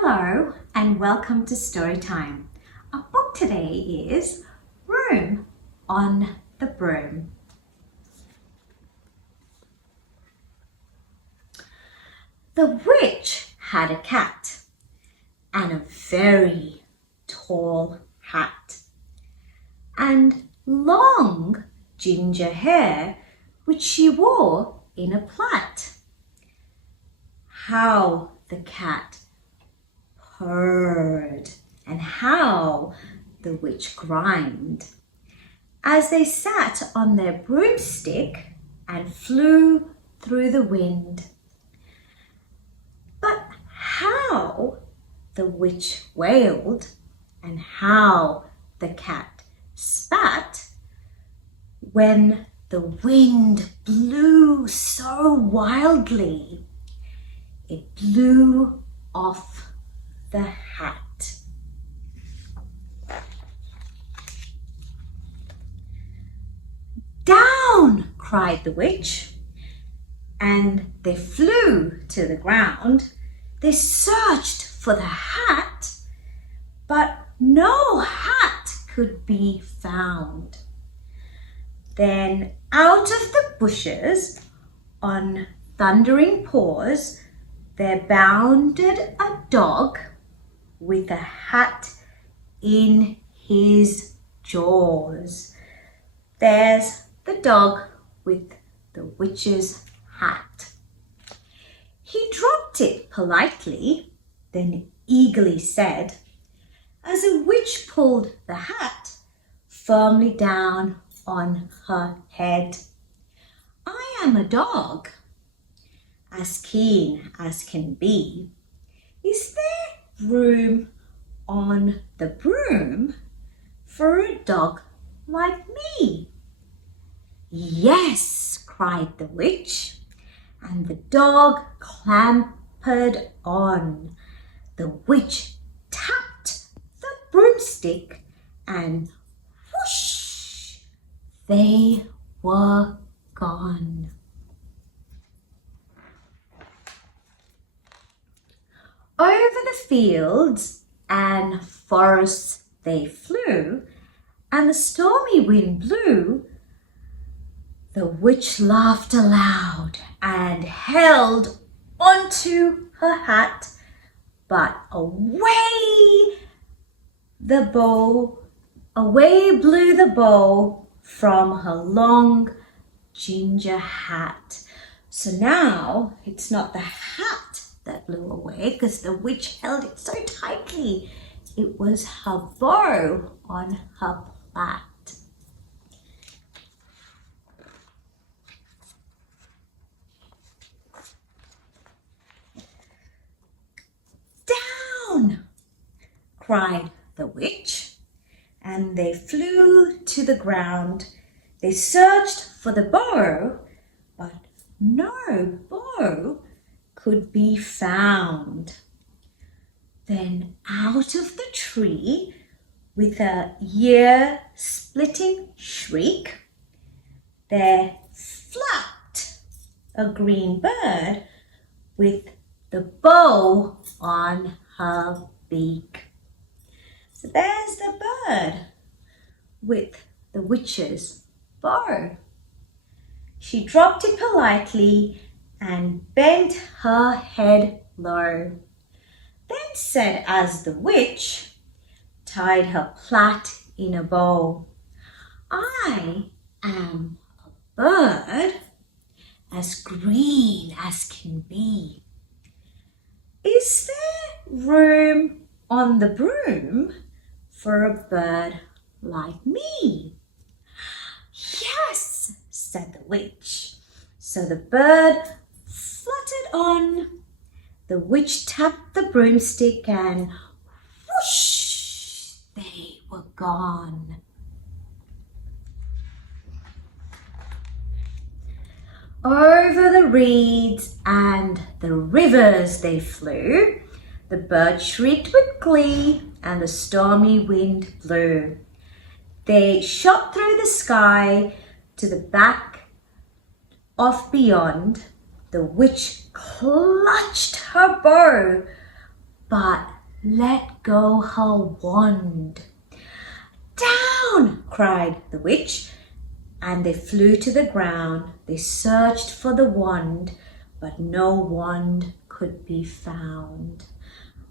Hello and welcome to Storytime. Our book today is Room on the Broom. The witch had a cat and a very tall hat and long ginger hair which she wore in a plait. How the cat purred and how the witch grinned as they sat on their broomstick and flew through the wind. But how the witch wailed and how the cat spat when the wind blew so wildly. It blew off the hat. Down! Cried the witch, and they flew to the ground. They searched for the hat, but no hat could be found. Then out of the bushes, on thundering paws, there bounded a dog with a hat in his jaws. There's the dog with the witch's hat. He dropped it politely, then eagerly said, as the witch pulled the hat firmly down on her head, "I am a dog, as keen as can be. Is there room on the broom for a dog like me?" "Yes," cried the witch, and the dog clambered on. The witch tapped the broomstick and whoosh, they were gone. Over the fields and forests they flew, and the stormy wind blew. The witch laughed aloud and held onto her hat, but away blew the bow from her long ginger hat. So now it's not the hat that blew away because the witch held it so tightly. It was her bow on her plait. "Down!" cried the witch, and they flew to the ground. They searched for the bow, but no bow could be found. Then out of the tree, with a ear-splitting shriek, there flapped a green bird with the bow on her beak. So there's the bird with the witch's bow. She dropped it politely and bent her head low. Then said as the witch tied her plait in a bow, "I am a bird as green as can be. Is there room on the broom for a bird like me?" "Yes," said the witch. So the bird fluttered on. The witch tapped the broomstick and whoosh, they were gone. Over the reeds and the rivers they flew. The bird shrieked with glee and the stormy wind blew. They shot through the sky to the back of beyond. The witch clutched her bow but let go her wand. "Down!" cried the witch, and they flew to the ground. They searched for the wand, but no wand could be found.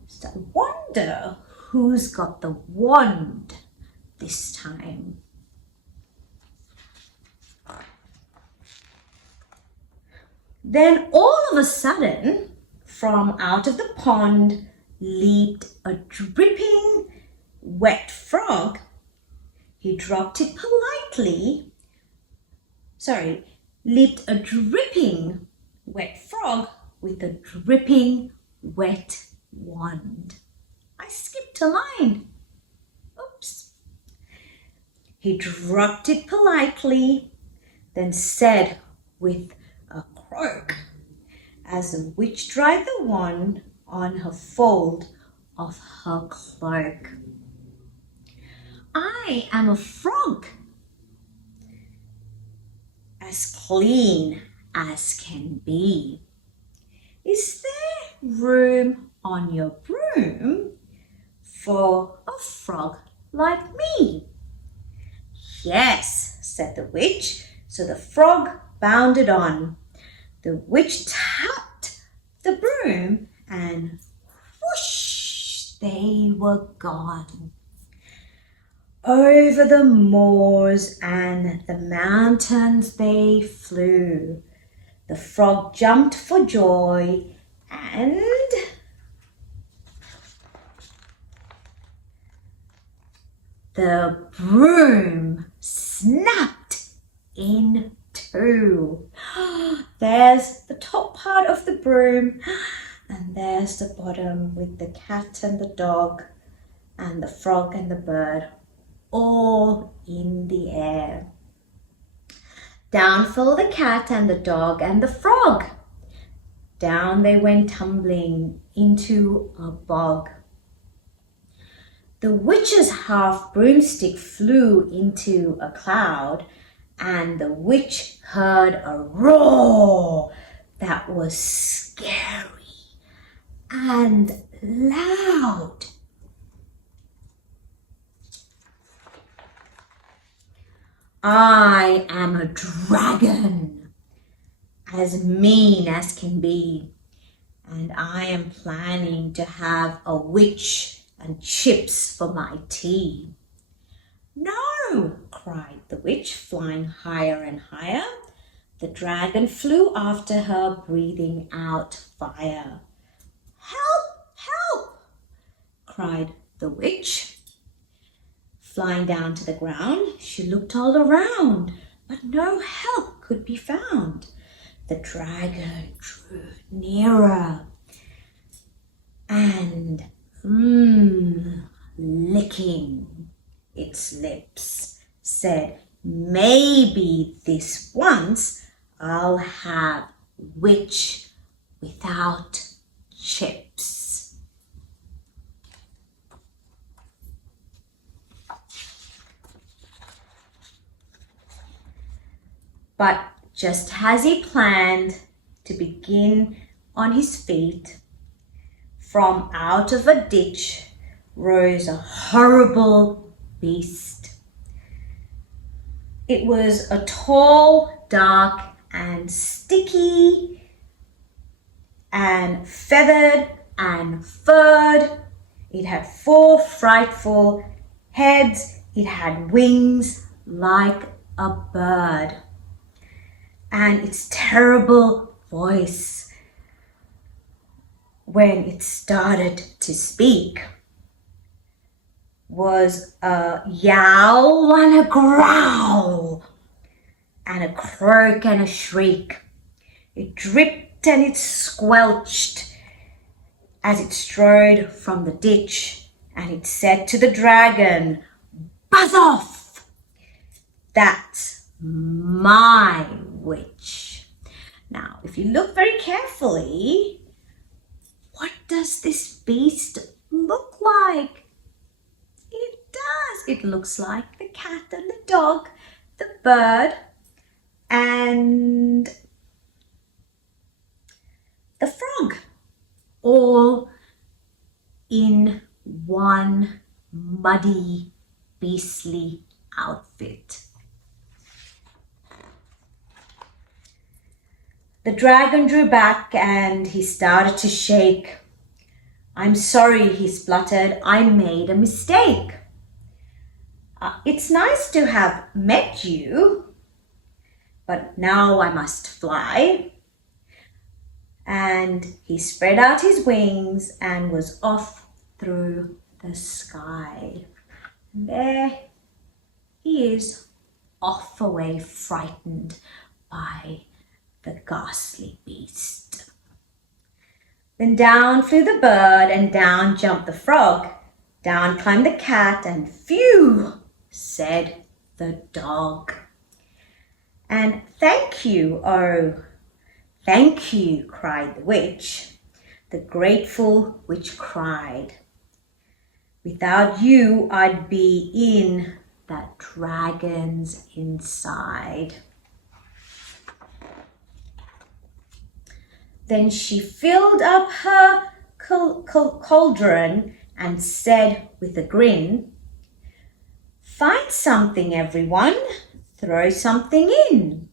So I wonder who's got the wand this time. Then all of a sudden, from out of the pond leaped a dripping wet frog. He dropped it politely. Leaped a dripping wet frog with a dripping wet wand. I skipped a line. Oops. He dropped it politely, then said with a croak, as the witch dried the wand on her fold of her cloak. "I am a frog, as clean as can be. Is there room on your broom for a frog like me?" "Yes," said the witch. So the frog bounded on. The witch tapped the broom and whoosh, they were gone. Over the moors and the mountains they flew. The frog jumped for joy and the broom snapped in two. There's the top part of the broom and there's the bottom with the cat and the dog and the frog and the bird all in the air. Down fell the cat and the dog and the frog. Down they went tumbling into a bog. The witch's half broomstick flew into a cloud, and the witch heard a roar that was scary and loud. "I am a dragon, as mean as can be, and I am planning to have a witch and chips for my tea." "No!" cried the witch, flying higher and higher. The dragon flew after her, breathing out fire. "Help! Help!" cried the witch. Flying down to the ground, she looked all around, but no help could be found. The dragon drew nearer and, licking its lips, said, "Maybe this once I'll have witch without chips." But just as he planned to begin on his feet, from out of a ditch rose a horrible beast. It was a tall, dark, and sticky, and feathered and furred. It had 4 frightful heads. It had wings like a bird. And its terrible voice, when it started to speak, was a yowl and a growl and a croak and a shriek. It dripped and it squelched as it strode from the ditch, and it said to the dragon, "Buzz off! That's my witch." Now, if you look very carefully, what does this beast look like? It does. It looks like the cat and the dog, the bird, and the frog, all in one muddy, beastly outfit. The dragon drew back and he started to shake. "I'm sorry," he spluttered. "I made a mistake. It's nice to have met you, but now I must fly." And he spread out his wings and was off through the sky. And there he is, off away, frightened by the ghastly beast. Then down flew the bird and down jumped the frog. Down climbed the cat and phew, said the dog. And "Thank you, oh, thank you," cried the witch. The grateful witch cried, "Without you, I'd be in that dragon's inside." Then she filled up her cauldron and said with a grin, "Find something, everyone, throw something in."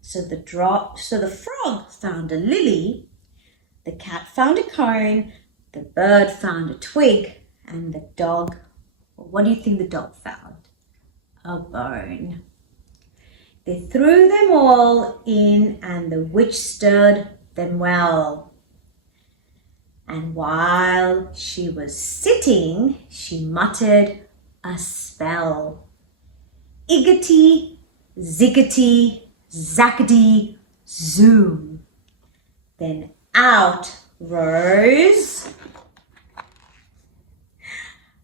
So the frog found a lily, the cat found a cone, the bird found a twig, and the dog, what do you think the dog found? A bone. They threw them all in and the witch stirred them well. And while she was sitting, she muttered a spell. Iggity, ziggity, zackety, zoom. Then out rose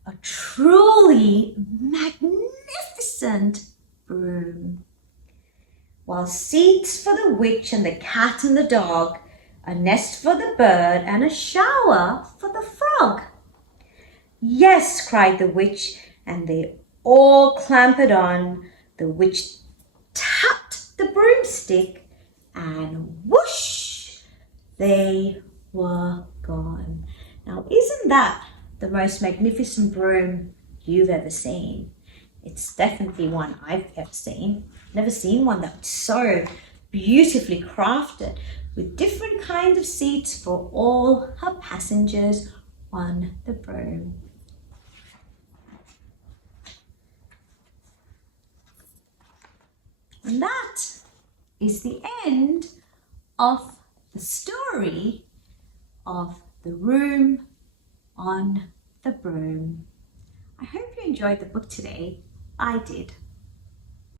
a truly magnificent broom. While seats for the witch and the cat and the dog, a nest for the bird and a shower for the frog. "Yes," cried the witch, and they all clambered on. The witch tapped the broomstick and whoosh, they were gone. Now, isn't that the most magnificent broom you've ever seen? It's definitely one I've ever seen. Never seen one that's so beautifully crafted with different kinds of seats for all her passengers on the broom. And that is the end of the story of the room on the broom. I hope you enjoyed the book today. I did.